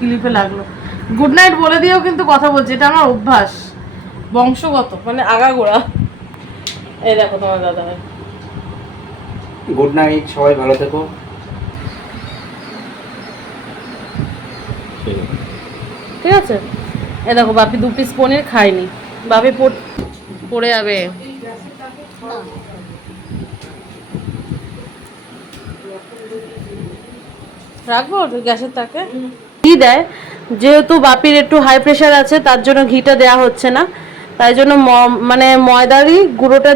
ক্লিপে লাগল। Good night বলে দিয়েও কিন্তু কথা বলছে এটা আমার অভ্যাস। বংশগত মানে আগাগোড়া। এই দেখো তোমার দাদা ভাই। গুড নাইট সবাই ভালো থেকো। ঠিক আছে? এই দেখো বাপি দু পিস পনির খায়নি। বাপি পড়- যাবে। রাখব গ্যাসের তাকে? দেয়। যেহেতু বাপির একটু হাই প্রেশার আছে, তার জন্য ঘিটা দেয়া হচ্ছে না। তাই জন্য মানে ময়দারই গুঁড়োটা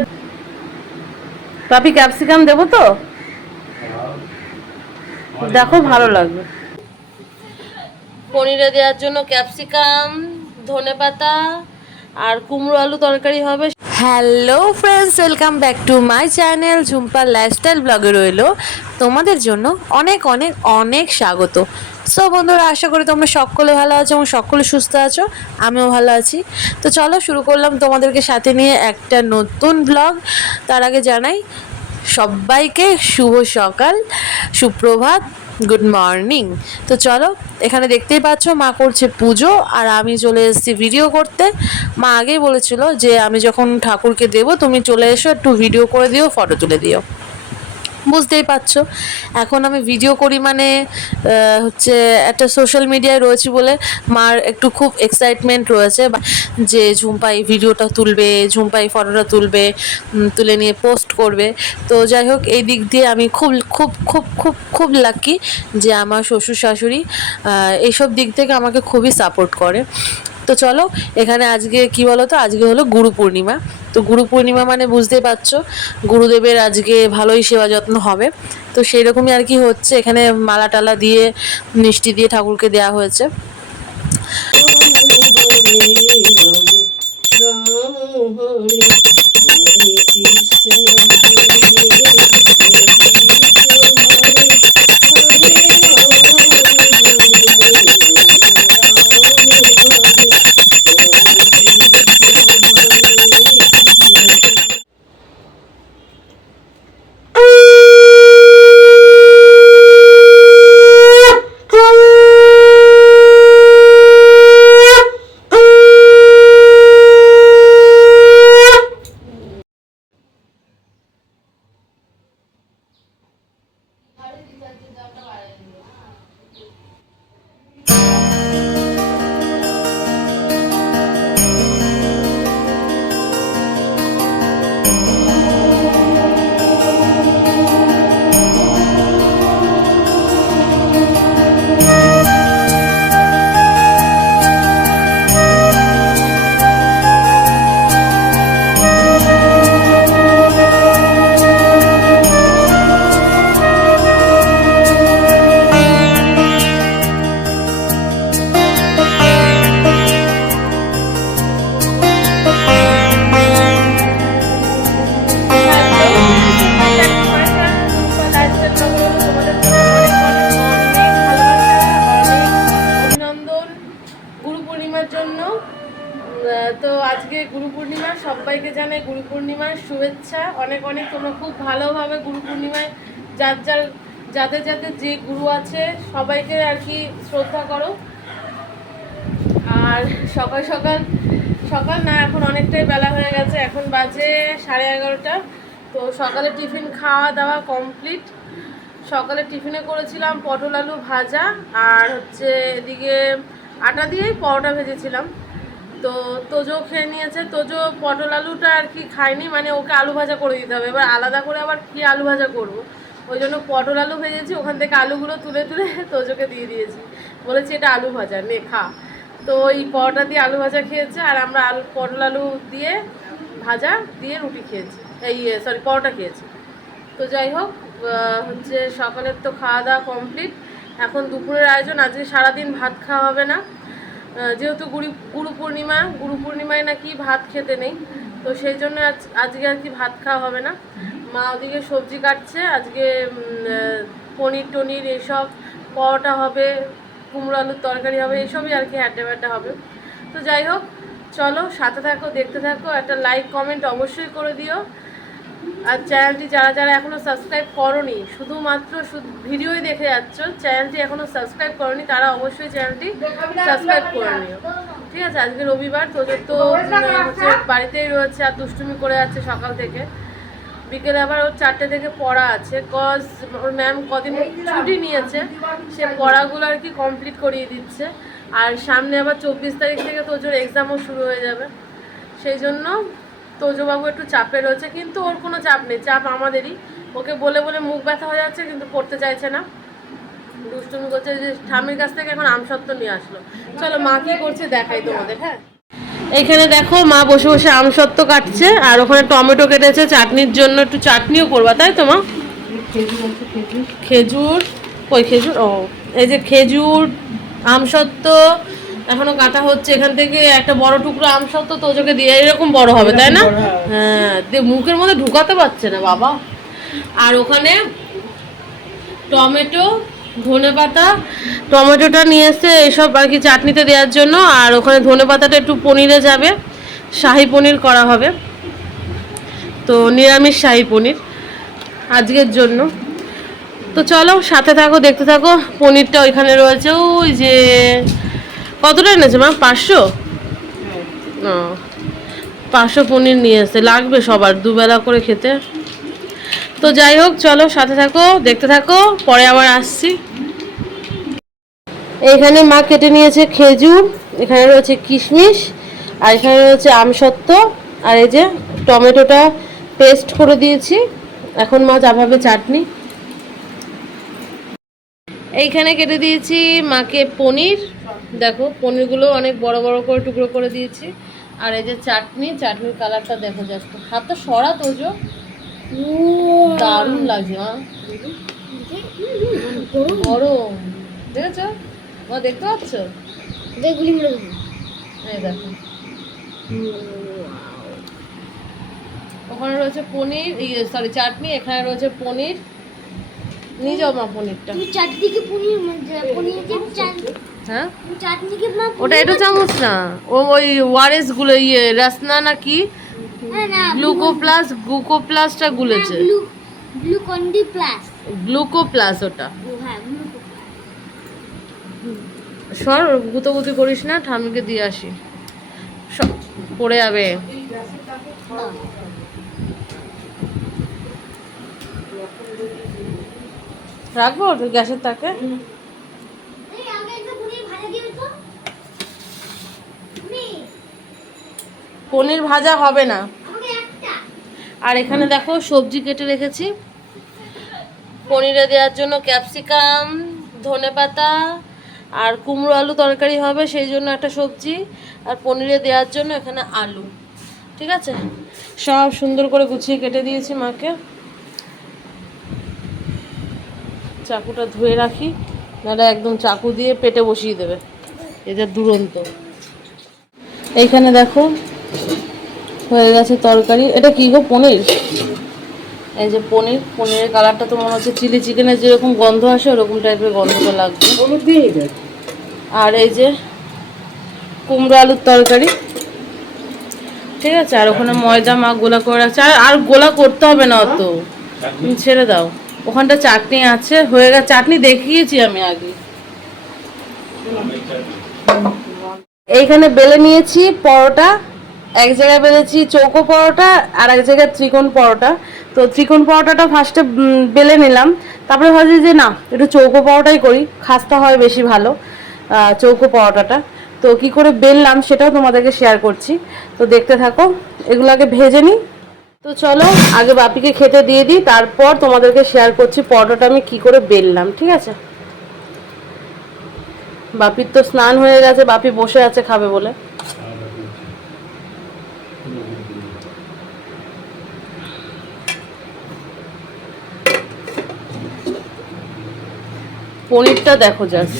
বাপি ক্যাপসিকাম দেবো তো? দেখো ভালো লাগবে। পনিরে দেওয়ার জন্য ক্যাপসিকাম ধনেপাতা, আর কুমড়ো আলু তরকারি হবে hello friends welcome back to my channel ঝুম্পার lifestyle ব্লগে রইল তোমাদের জন্য অনেক অনেক অনেক স্বাগত। সো বন্ধুরা, আশা করি তোমরা সকলে ভালো আছো এবং সকলে সুস্থ আছো, আমিও ভালো আছি। তো চলো শুরু করলাম তোমাদেরকে সাথে নিয়ে একটা নতুন ব্লগ তার আগে জানাই, সবাইকে শুভ সকাল, সুপ্রভাত। গুড মর্নিং তো চলো, এখানে দেখতেই পাচ্ছ, মা করছে পুজো, আর আমি চলে এসেছি ভিডিও করতে। মা আগেই বলেছিল যে, আমি যখন ঠাকুরকে দেবো, তুমি চলে এসো, একটু ভিডিও করে দিও ফটো তুলে দিও। বুঝতেই পারছ। এখন আমি ভিডিও করি মানে হচ্ছে একটা সোশ্যাল মিডিয়ায় রয়েছি বলে মার একটু খুব এক্সাইটমেন্ট রয়েছে। যে ঝুম্পাই ভিডিওটা তুলবে ঝুম্পাই ফটোটা তুলবে তুলে নিয়ে পোস্ট করবে। তো যাই হোক, এই দিক দিয়ে আমি খুব খুব খুব খুব খুব লাকি যে আমার শ্বশুর শাশুড়ি এইসব দিক থেকে আমাকে খুবই সাপোর্ট করে। তো চলো, এখানে আজকে কি বলো তো আজকে হলো গুরু পূর্ণিমা। তো গুরু পূর্ণিমা মানে বুঝতেই পারছ, গুরুদেবের আজকে ভালোই সেবা যত্ন হবে। তো সেই রকমই আর কি হচ্ছে, এখানে মালা টালা দিয়ে, মিষ্টি দিয়ে ঠাকুরকে দেওয়া হয়েছে। পূর্ণিমার শুভেচ্ছা। অনেক অনেক তোমরা খুব ভালোভাবে গুরু পূর্ণিমায় যার যার, যাদের যাদের যে গুরু আছে, সবাইকে আর কি শ্রদ্ধা করো। আর সকাল সকাল সকাল না, এখন অনেকটাই বেলা হয়ে গেছে। এখন বাজে সাড়ে এগারোটা। তো সকালে টিফিন খাওয়া দাওয়া কমপ্লিট। সকালে টিফিনে করেছিলাম পটল আলু ভাজা। আর হচ্ছে এদিকে আটা দিয়েই পরোটা ভেজেছিলাম। তো তোজো খেয়ে নিয়েছে। তোজো পটল আলুটা আর কি খায়নি মানে ওকে আলু ভাজা করে দিতে হবে। এবার আলাদা করে আবার কি আলু ভাজা করব? ওই জন্য পটল আলু ভেজেছি, ওখান থেকে আলুগুলো তুলে তুলে তোজোকে দিয়ে দিয়েছি। বলেছি এটা আলু ভাজা, নে, খা। তো ওই পরোটা দিয়ে আলু ভাজা খেয়েছে, আর আমরা আলু, পটল আলু দিয়ে ভাজা দিয়ে রুটি খেয়েছি। এই সরি পরোটা খেয়েছি। তো যাই হোক হচ্ছে সকালের তো খাওয়া দাওয়া কমপ্লিট এখন দুপুরের আয়োজন, আজকে সারাদিন ভাত খাওয়া হবে না। যেহেতু গুরু গুরু পূর্ণিমা, গুরু পূর্ণিমায় নাকি ভাত খেতে নেই, তো সেই জন্য আজ, আজকে আর কি ভাত খাওয়া হবে না। মা ওদিকে সবজি কাটছে, আজকে পনির টনির এসব, পরোটা হবে, কুমড়ো আলুর তরকারি হবে এইসবই আর কি হ্যাড্ডা ব্যাড্ডা হবে। তো যাই হোক, চলো সাথে থাকো, দেখতে থাকো, একটা লাইক কমেন্ট অবশ্যই করে দিও। আর চ্যানেলটি যারা যারা এখনও সাবস্ক্রাইব করনি শুধুমাত্র শুধু ভিডিওই দেখে যাচ্ছ চ্যানেলটি এখনও সাবস্ক্রাইব করনি তারা অবশ্যই চ্যানেলটি সাবস্ক্রাইব করে নিও। ঠিক আছে আজকে রবিবার তোদের তো হচ্ছে বাড়িতেই রয়েছে আর দুষ্টুমি করে যাচ্ছে সকাল থেকে। বিকেলে আবার ওর চারটে থেকে পড়া আছে কজ ওর ম্যাম কদিন ছুটি নিয়েছে সে পড়াগুলো আর কি কমপ্লিট করিয়ে দিচ্ছে। আর সামনে আবার চব্বিশ তারিখ থেকে তোজোর এক্সামও শুরু হয়ে যাবে। সেই জন্য তোজোবাবু একটু চাপে রয়েছে, কিন্তু ওর কোনো চাপ নেই, চাপ আমাদেরই। ওকে বলে বলে মুখ ব্যথা হয়ে যাচ্ছে, কিন্তু পড়তে চাইছে না। দুষ্টুমি করছে, যে ঠামির কাছ থেকে এখন আমসত্ত্ব নিয়ে আসলো। চলো মা কি করছে দেখাই তোমাদের হ্যাঁ? এইখানে দেখো, মা বসে বসে আমসত্ত্ব কাটছে, আর ওখানে টমেটো কেটেছে, চাটনির জন্য একটু চাটনিও করবা, তাই তো মা? খেজুর। কই খেজুর? ও, এই যে খেজুর, আমসত্ত্ব এখনও কাটা হচ্ছে এখান থেকে একটা বড় টুকরো আমসত্ত্ব তোজোকে দিয়ে এরকম বড় হবে তাই না? হ্যাঁ মুখের মধ্যে ঢুকাতে পারছে না বাবা। আর ওখানে টমেটো ধনে পাতা টমেটোটা নিয়ে এসে এইসব আর কি চাটনিতে দেওয়ার জন্য আর ওখানে ধনে পাতাটা একটু পনিরে যাবে শাহি পনির করা হবে। তো নিরামিষ শাহি পনির আজকের জন্য। তো চলো সাথে থাকো দেখতে থাকো পনিরটা ওইখানে রয়েছে ওই যে কতটা এনেছে মা? পাঁচশো? ও। পাঁচশো পনির নিয়ে এসে লাগবে সবার, দুবেলা করে খেতে। তো যাই হোক, চলো সাথে থাকো, দেখতে থাকো, পরে আবার আসছি। এইখানে মা কেটে নিয়েছে খেজুর, এখানে রয়েছে কিশমিশ, আর এখানে রয়েছে আমসত্ত্ব আর এই যে টমেটোটা পেস্ট করে দিয়েছি। এখন মা চাপাবে চাটনি। এইখানে কেটে দিয়েছি মাকে পনির দেখো পনিরগুলো অনেক বড় বড় করে টুকরো করে দিয়েছি। আর এই যে চাটনি চাটনির কালারটা দেখো জাস্ট হাতটা সরা তোজো দারুণ লাগছে মা। গরম। দেখেছ? মা দেখতে পাচ্ছ? এই দেখো। ওখানে রয়েছে পনির ইয়ে সরি চাটনি এখানে রয়েছে পনির। নিয়ে যাও মা পনিরটা। চাটনি কি পনির পনির কি চাটনি হ্যাঁ? ওটা এটা চামচ না। ও ওই ওয়ারেসগুলো ইয়ে রাসনা না কি? গ্লুকো প্লাস গ্লুকো প্লাসটা গুলেছে। ব্লু প্লাস গ্লুকো প্লাস ওটা। হ্যাঁ সর গুতোগুতি করিস না ঠামিকে দিয়ে আসি। সব পড়ে যাবে। রাখব গ্যাসের তাকে এই আগে একটা পনির ভাজা দিও তো তুমি পনির ভাজা হবে না। আর এখানে দেখো সবজি কেটে রেখেছি। পনিরে দেওয়ার জন্য ক্যাপসিকাম ধনেপাতা আর কুমড়ো আলু তরকারি হবে সেই জন্য একটা সবজি। আর পনিরে দেওয়ার জন্য এখানে আলু। ঠিক আছে? সব সুন্দর করে গুছিয়ে কেটে দিয়েছি মাকে। চাকুটা ধুয়ে রাখি নাহলে একদম চাকু দিয়ে পেটে বসিয়ে দেবে। এটা দুরন্ত। এইখানে দেখো হয়ে গেছে তরকারি। এটা কি গো পনির? এই যে পনির পনিরের কালারটা তো মনে হচ্ছে চিলি চিকেনের যেরকম গন্ধ আসে ওরকম টাইপের গন্ধটা লাগবে। আর এই যে কুমড়ো আলুর তরকারি। ঠিক আছে আর ওখানে ময়দা মা গোলা করে রাখছে। আর আর গোলা করতে হবে না অত। ছেড়ে দাও। ওখানটা চাটনি আছে হয়ে গেছে। চাটনি দেখিয়েছি আমি আগে। এইখানে বেলে নিয়েছি পরোটা। এক জায়গায় বেলেছি চৌকো পরোটা আর এক জায়গায় ত্রিকোণ পরোটা। তো ত্রিকোণ পরোটাটা ফার্স্টে বেলে নিলাম। তারপরে ভাবছি যে না, একটু চৌকো পরোটাই করি, খাস্তা হয় বেশি ভালো চৌকো পরোটাটা। তো কি করে বেললাম সেটাও তোমাদেরকে শেয়ার করছি। তো দেখতে থাকো, এগুলো আগে ভেজে নিই। তো চলো, আগে বাপিকে খেতে দিয়ে দিই, তারপর তোমাদেরকে শেয়ার করছি পরোটাটা আমি কি করে বেললাম, ঠিক আছে? বাপির তো স্নান হয়ে গেছে, বাপি বসে আছে, খাবে বলে। পনিরটা দেখো জাস্ট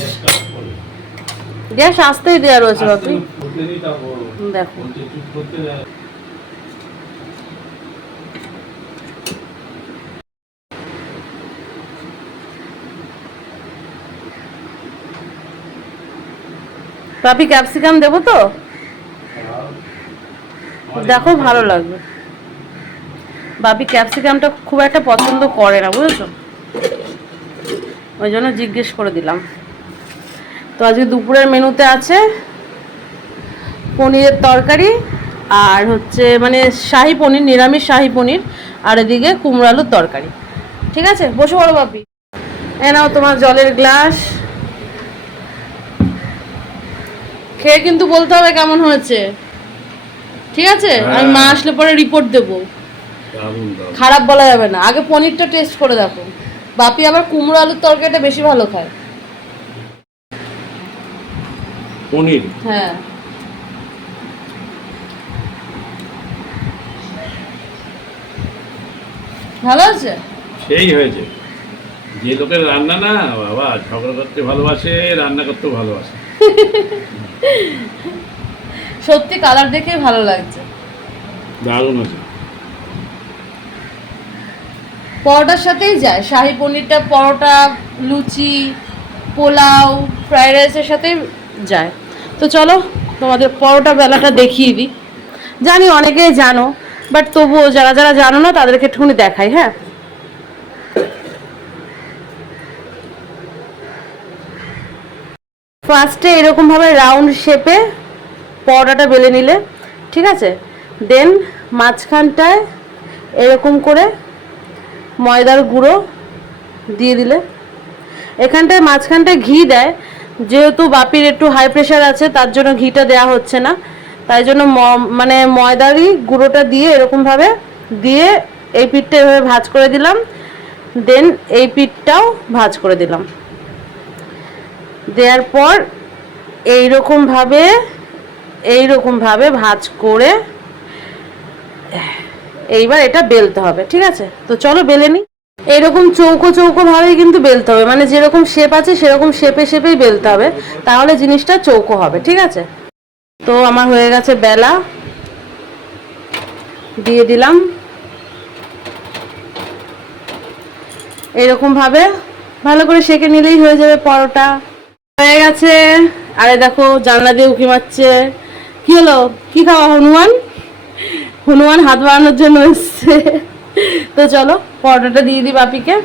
গ্যাস আসতেই দেওয়া রয়েছে বাপি। দেখো। বাপি ক্যাপসিকাম দেবো তো? দেখো ভালো লাগবে। বাপি ক্যাপসিকামটা খুব একটা পছন্দ করে না বুঝেছ? ওই জন্য জিজ্ঞেস করে দিলাম। তো আজকে দুপুরের মেনুতে আছে পনিরের তরকারি আর হচ্ছে মানে শাহি পনির নিরামিষ শাহি পনির আর এদিকে কুমড়ো আলুর তরকারি। ঠিক আছে? বসে পড়ো বাপি এ নাও তোমার জলের গ্লাস। খেয়ে কিন্তু বলতে হবে কেমন হয়েছে। ঠিক আছে? আমি মা আসলে পরে রিপোর্ট দেবো। খারাপ বলা যাবে না। আগে পনিরটা টেস্ট করে দেখো। বাপি আবার কুমড়ো আলুর তরকারিটা বেশি ভালো খায়। পনির? হ্যাঁ। ভালো আছে? সেই হয়েছে। যে লোকের রান্না না বাবা ঝগড়া করতে ভালোবাসে রান্না করতেও ভালোবাসে। সত্যি কালার দেখে ভালো লাগছে। দারুণ আছে পরোটার সাথেই যায়। শাহি পনিরটা, পরোটা, লুচি, পোলাও, ফ্রাইড রাইসের সাথেই যায়। তো চলো, তোমাদের পরোটা বেলাটা দেখিয়ে দিই। জানি অনেকেই জানো বাট তবুও যারা যারা জানো না, তাদেরকে একটুখানি দেখাই হ্যাঁ? ফার্স্টে এরকমভাবে রাউন্ড শেপে পরোটাটা বেলে নিলে, ঠিক আছে? দেন মাঝখানটায় এরকম করে ময়দার গুঁড়ো দিয়ে দিলে। এখানটায় মাঝখানটায় ঘি দেয়। যেহেতু বাপির একটু হাই প্রেশার আছে, তার জন্য ঘিটা দেয়া হচ্ছে না। তাই জন্য মানে ময়দারই গুঁড়োটা দিয়ে এরকমভাবে দিয়ে এই পিঠটা এভাবে ভাজ করে দিলাম। দেন এই পিঠটাও ভাজ করে দিলাম। দেওয়ার পর এইরকমভাবে এইরকমভাবে ভাজ করে এইবার এটা বেলতে হবে, ঠিক আছে? তো চলো বেলে নি। এরকম চৌকো চৌকো ভাবেই কিন্তু বেলতে হবে মানে যেরকম শেপ আছে সেরকম শেপে শেপেই বেলতে হবে, তাহলে জিনিসটা চৌকো হবে, ঠিক আছে? তো আমার হয়ে গেছে বেলা। দিয়ে দিলাম। এরকম ভাবে, ভালো করে সেকে নিলেই হয়ে যাবে পরোটা। হয়ে গেছে। আরে দেখো, জানলা দিয়ে উকি মারছে। কি হলো? কি খাওয়া হনুমান হনুমান হাত বাড়ানোর জন্য এসছে। তো চলো, পরোটাটা দিয়ে দিই বাপিকে।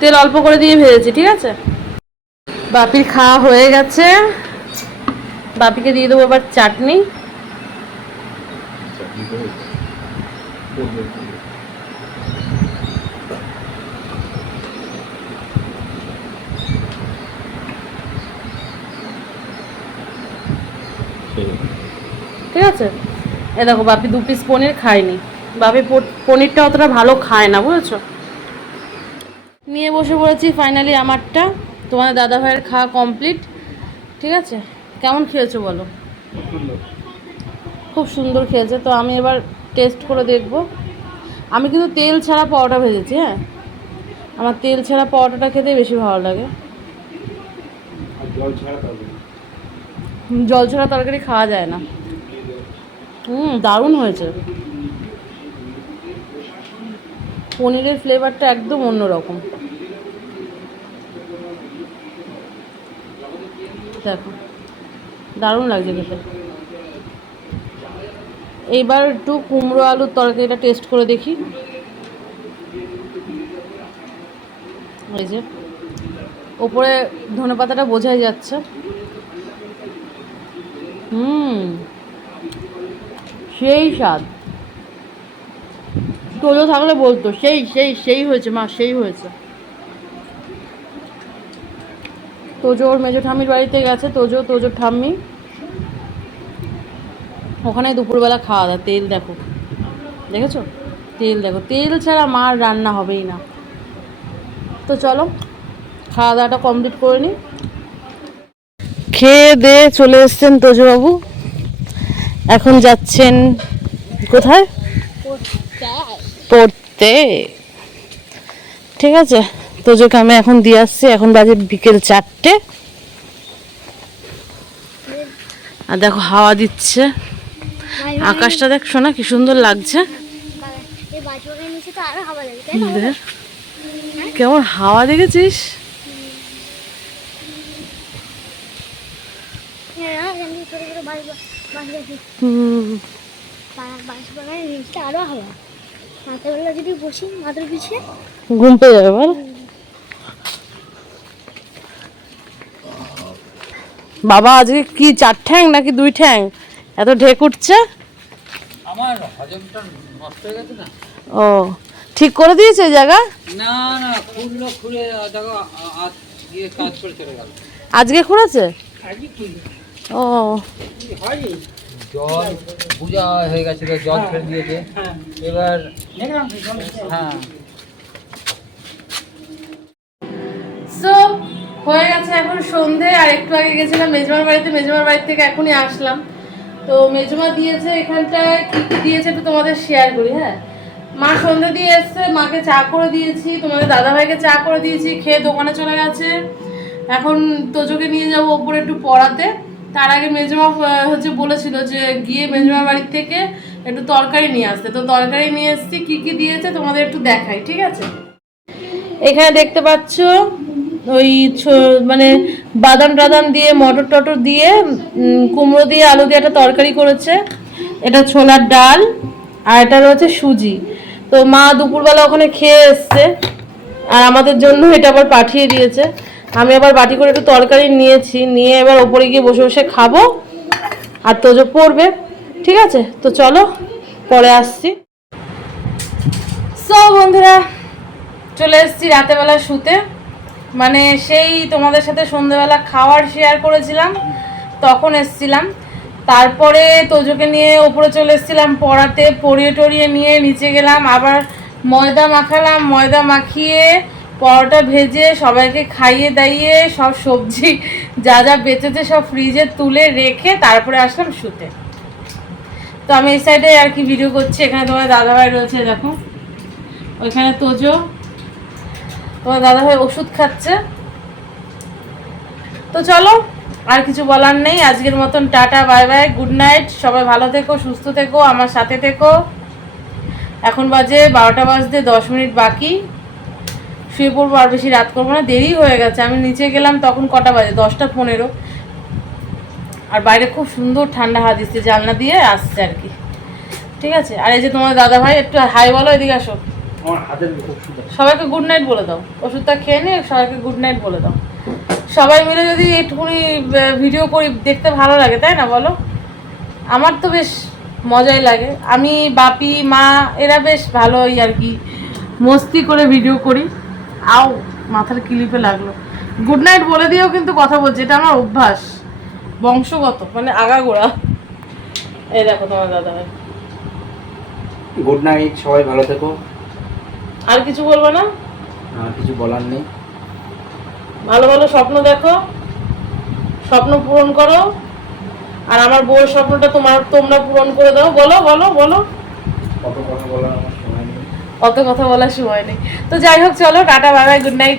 তেল অল্প করে দিয়ে ভেজেছি, ঠিক আছে? বাপির খাওয়া হয়ে গেছে। বাপিকে দিয়ে দেবো এবার চাটনি। ঠিক আছে? এ দেখো বাপি দু পিস পনির খায়নি। বাপি পনিরটা অতটা ভালো খায় না বুঝেছ? নিয়ে বসে পড়েছি ফাইনালি আমারটা। তোমাদের দাদা ভাইয়ের খাওয়া কমপ্লিট ঠিক আছে? কেমন খেয়েছো বলো? খুব সুন্দর খেয়েছে। তো আমি এবার টেস্ট করে দেখব। আমি কিন্তু তেল ছাড়া পরোটা ভেজেছি হ্যাঁ? আমার তেল ছাড়া পরোটাটা খেতে বেশি ভালো লাগে। জল ছাড়া জল ছাড়া তরকারি খাওয়া যায় না। হুম, দারুণ হয়েছে। পনিরের ফ্লেভারটা একদম অন্যরকম। দেখো, দারুণ লাগছে খেতে। এইবার একটু কুমড়ো আলুর তরকারিটা টেস্ট করে দেখি। এই যে, ওপরে ধনে পাতাটা বোঝাই যাচ্ছে। হুম। সেই স্বাদ। তোজো থাকলে বলতো, সেই সেই সেই হয়েছে, মা, সেই হয়েছে। তোজো ওর মেজো ঠাম্মির বাড়িতে গেছে, তোজো তোজোর ঠাম্মি। ওখানে দুপুরবেলা খাওয়া দাওয়া, তেল দেখো। দেখেছ? তেল দেখো। তেল ছাড়া মার রান্না হবেই না। তো চলো, খাওয়া দাওয়াটা কমপ্লিট করে নিই খেয়ে দিয়ে চলে এসছেন তোজবাবু। এখন যাচ্ছেন কোথায়? পড়তে। ঠিক আছে, তোজোকে আমি এখন দিয়ে আসছি। এখন বাজে বিকেল চারটে। আর দেখো, হাওয়া দিচ্ছে। আকাশটা দেখ, শোনা কি সুন্দর লাগছে। কেমন হাওয়া দেখেছিস? হ্যাঁ আরও রাতেবেলা যদি বসি মাথার পিছিয়ে ঘুম পেয়ে যাবে বল বাবা আজকে কি চার ঠ্যাং নাকি দুই ঠ্যাং? এত ঢেক উঠছে? আমার হজমটা নষ্ট হয়ে গেছে না? ও ঠিক করে দিয়েছে জায়গা? না না খুললো খুলে দেখো আ- আ- কাজ করে চলে গেল। আজকে খুঁড়েছে ও। জল পূজা হয়ে গেছিল জল ছেড়ে দিয়েছে। এবার হ্যাঁ। সো হয়ে গেছে এখন সন্ধে আর একটু আগে গেছিলাম মেজমার বাড়িতে মেজমার বাড়ি থেকে এখনই আসলাম। তো মেজমা দিয়েছে এখানটায় কি কি দিয়েছে একটু তোমাদের শেয়ার করি হ্যাঁ? মা সন্ধে দিয়ে এসছে মাকে চা করে দিয়েছি তোমাদের দাদাভাইকে চা করে দিয়েছি খেয়ে দোকানে চলে গেছে। এখন তোজোকে নিয়ে যাব ওপরে একটু পড়াতে। তার আগে মেজমা হচ্ছে বলেছিল যে গিয়ে মেজমা বাড়ির থেকে একটু তরকারি নিয়ে আসতে। তো তরকারি নিয়ে এসছি, কি কি দিয়েছে তোমাদের একটু দেখাই, ঠিক আছে? এখানে দেখতে পাচ্ছ ওই মানে বাদাম টাদাম দিয়ে, মটর টটর দিয়ে কুমড়ো দিয়ে আলু দিয়ে একটা তরকারি করেছে। এটা ছোলার ডাল আর এটা রয়েছে সুজি। তো মা দুপুরবেলা ওখানে খেয়ে এসছে আর আমাদের জন্য এটা আবার পাঠিয়ে দিয়েছে। আমি আবার বাটি করে একটু তরকারি নিয়েছি, নিয়ে এবার ওপরে গিয়ে বসে বসে খাব। আর তোজো পড়বে, ঠিক আছে? তো চলো, পরে আসছি। সো বন্ধুরা, চলে এসেছি রাতেবেলা শুতে। মানে সেই তোমাদের সাথে সন্ধ্যেবেলা খাওয়ার শেয়ার করেছিলাম, তখন এসছিলাম। তারপরে তোজোকে নিয়ে ওপরে চলে এসেছিলাম পড়াতে, পড়িয়ে টড়িয়ে নিয়ে নিচে গেলাম, আবার ময়দা মাখালাম, ময়দা মাখিয়ে পরোটা ভেজে সবাইকে খাইয়ে দাইয়ে সব সবজি যা যা বেঁচেছে সব ফ্রিজে তুলে রেখে তারপরে আসলাম শুতে। তো আমি এই সাইডে আর কি ভিডিও করছি, এখানে তোমার দাদাভাই রয়েছে, দেখো। ওইখানে তোজো। তোমার দাদাভাই ওষুধ খাচ্ছে। তো চলো, আর কিছু বলার নেই। আজকের মতন tata bye bye good night সবাই ভালো থেকো, সুস্থ থেকো, আমার সাথে থেকো। এখন বাজে বারোটা বাজতে দশ মিনিট বাকি। শুয়ে পড়ব আর বেশি রাত করব না দেরি হয়ে গেছে। আমি নিচে গেলাম তখন কটা বাজে? দশটা পনেরো। আর বাইরে খুব সুন্দর ঠান্ডা হাত দিচ্ছে জানলা দিয়ে আসছে আর কি। ঠিক আছে? আর এই যে তোমার দাদা ভাই একটু হাই বলো এদিকে আসো। সবাইকে গুড নাইট বলে দাও। ওষুধটা খেয়ে নিয়ে সবাইকে গুড নাইট বলে দাও। সবাই মিলে যদি একটুখানি ভিডিও করি দেখতে ভালো লাগে তাই না বলো? আমার তো বেশ মজাই লাগে। আমি বাপি মা এরা বেশ ভালোই আর কি। মস্তি করে ভিডিও করি। আও মাথার কিলিপে লাগল। গুড নাইট বলে দিয়েও কিন্তু কথা বলছি এটা আমার অভ্যাস। বংশগত মানে আগাগোড়া। এই দেখো তোমার দাদা ভাই। গুড নাইট সবাই ভালো থেকো। আর কিছু বলব না? আর কিছু বলার নেই। ভালো ভালো স্বপ্ন দেখো স্বপ্ন পূরণ করো। আর আমার বউয়ের স্বপ্নটা তোমার তোমরা পূরণ করে দাও। বলো বলো বলো। কত কথা বলার অত কথা বলার সময় নেই। তো যাই হোক চলো টাটা বাই গুড নাইট।